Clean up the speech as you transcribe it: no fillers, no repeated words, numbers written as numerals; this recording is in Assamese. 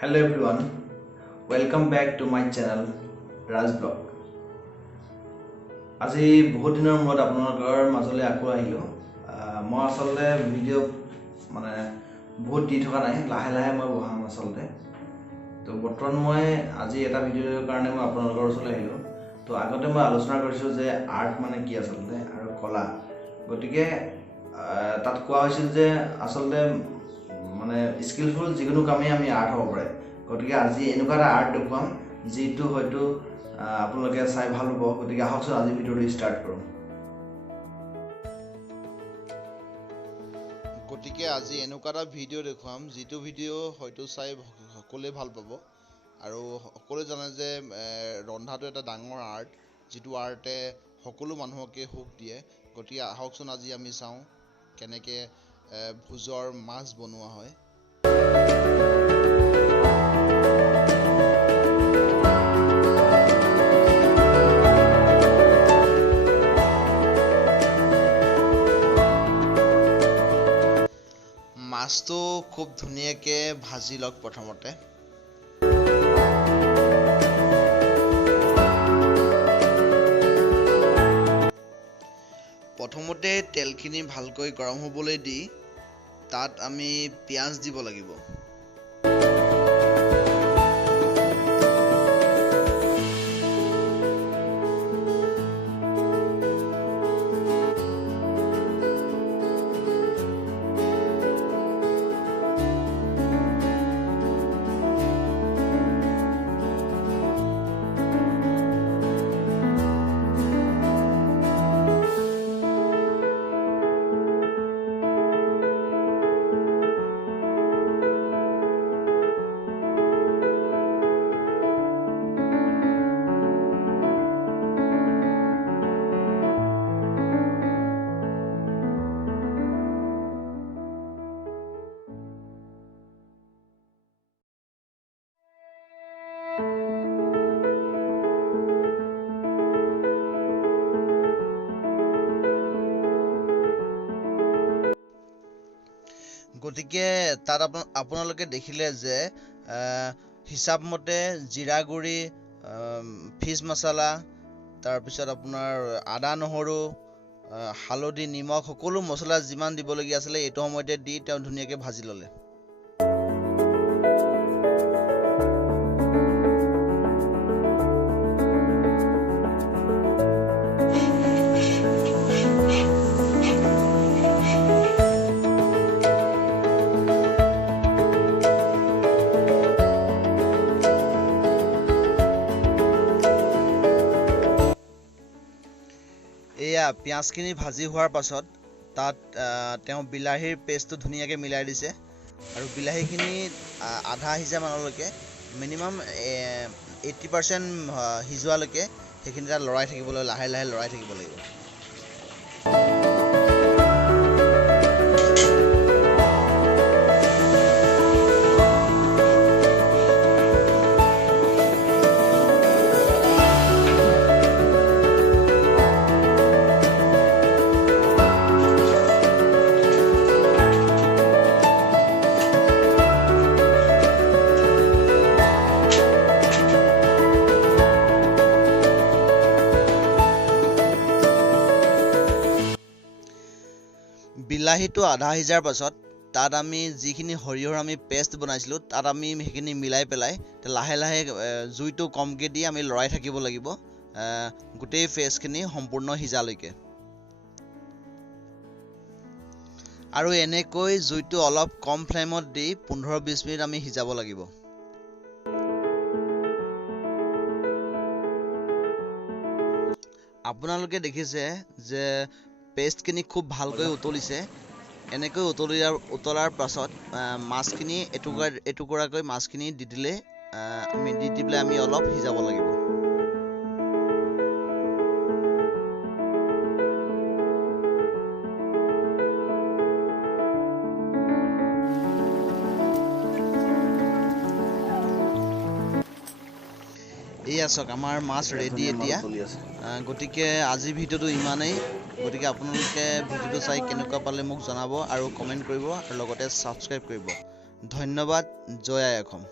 Hello everyone, welcome back to my channel Raj Blog. আজি বহুত দিনৰ মূৰত আপোনালোকৰ মাজলৈ আকৌ আহিলো। মই আসলতে ভিডিও মানে বহুত দি থকা নাই, লাহে লাহে মই বহাম আসলতে। তো বৰ্তমান মই আজি এটা ভিডিওৰ কাৰণে মই আপোনালোকৰ ওচৰলৈ আহিলো। তো আগতে মই আলোচনা কৰিছো যে আৰ্ট মানে কি আসলতে আৰু কলা। গতিকে তাত কোৱা হৈছিল যে আসলতে মানে স্কিলফুল যিকোনো কামেই আমি আৰ্ট হ'ব পাৰে। গতিকে আজি এনেকুৱা এটা আৰ্ট দেখুৱাম যিটো হয়তো আপোনালোকে চাই ভাল পাব। গতিকে আহকচোন আজি ভিডিওটো ষ্টাৰ্ট কৰোঁ। গতিকে আজি এনেকুৱা এটা ভিডিও দেখুৱাম যিটো ভিডিও হয়তো চাই সকলোৱে ভাল পাব আৰু সকলোৱে জানে যে ৰন্ধাটো এটা ডাঙৰ আৰ্ট, যিটো আৰ্টে সকলো মানুহকে সুখ দিয়ে। গতিকে আহকচোন আজি আমি চাওঁ কেনেকৈ ভোজৰ মাছ বনোৱা হয়। মাছটো খুব ধুনীয়াকৈ ভাজি লওক। প্ৰথমতে তেলখিনি ভালকৈ গৰম হ'বলৈ দি তাত আমি পিঁয়াজ দিব লাগিব। গতিকে তাত আপোনালোকে দেখিলে যে হিচাপ মতে জিৰা গুড়ি, ফিছ মছলা, তাৰপিছত আপোনাৰ আদা নহৰু, হালধি, নিমখ, সকলো মছলা যিমান দিবলগীয়া আছিলে এইটো সময়তে দি তেওঁ ধুনীয়াকৈ ভাজি ল'লে। এয়া পিঁয়াজখিনি ভাজি হোৱাৰ পাছত তাত তেওঁ বিলাহীৰ পেষ্টটো ধুনীয়াকৈ মিলাই দিছে আৰু বিলাহীখিনি আধা সিজামানলৈকে মিনিমাম 80% সিজোৱালৈকে সেইখিনি তাত লৰাই থাকিবলৈ লাহে লাহে লৰাই থাকিব লাগিব। বিলাহীটো আধা সিজাৰ পাছত তাত আমি যিখিনি সৰিয়হৰ আমি পেষ্ট বনাইছিলোঁ তাত আমি সেইখিনি মিলাই পেলাই লাহে লাহে জুইটো কমকৈ দি আমি লৰাই থাকিব লাগিব গোটেই পেষ্টখিনি সম্পূৰ্ণ সিজালৈকে। আৰু এনেকৈ জুইটো অলপ কম ফ্লেমত দি 15-20 মিনিট আমি সিজাব লাগিব। আপোনালোকে দেখিছে যে পেষ্টখিনি খুব ভালকৈ উতলিছে। এনেকৈ উতলাৰ পাছত মাছখিনি এটুকুৰাকৈ মাছখিনি দি পেলাই আমি অলপ সিজাব লাগিব। এয়া চাওক আমাৰ মাছ ৰেডি এতিয়া। গতিকে আজি ভিডিঅ'টো ইমানেই। গতিকে আপোনালোকে ভিডিঅ'টো চাই কেনেকুৱা পালে মোক জনাব আৰু কমেণ্ট কৰিব আৰু লগতে ছাবস্ক্ৰাইব কৰিব। ধন্যবাদ। জয় আই অসম।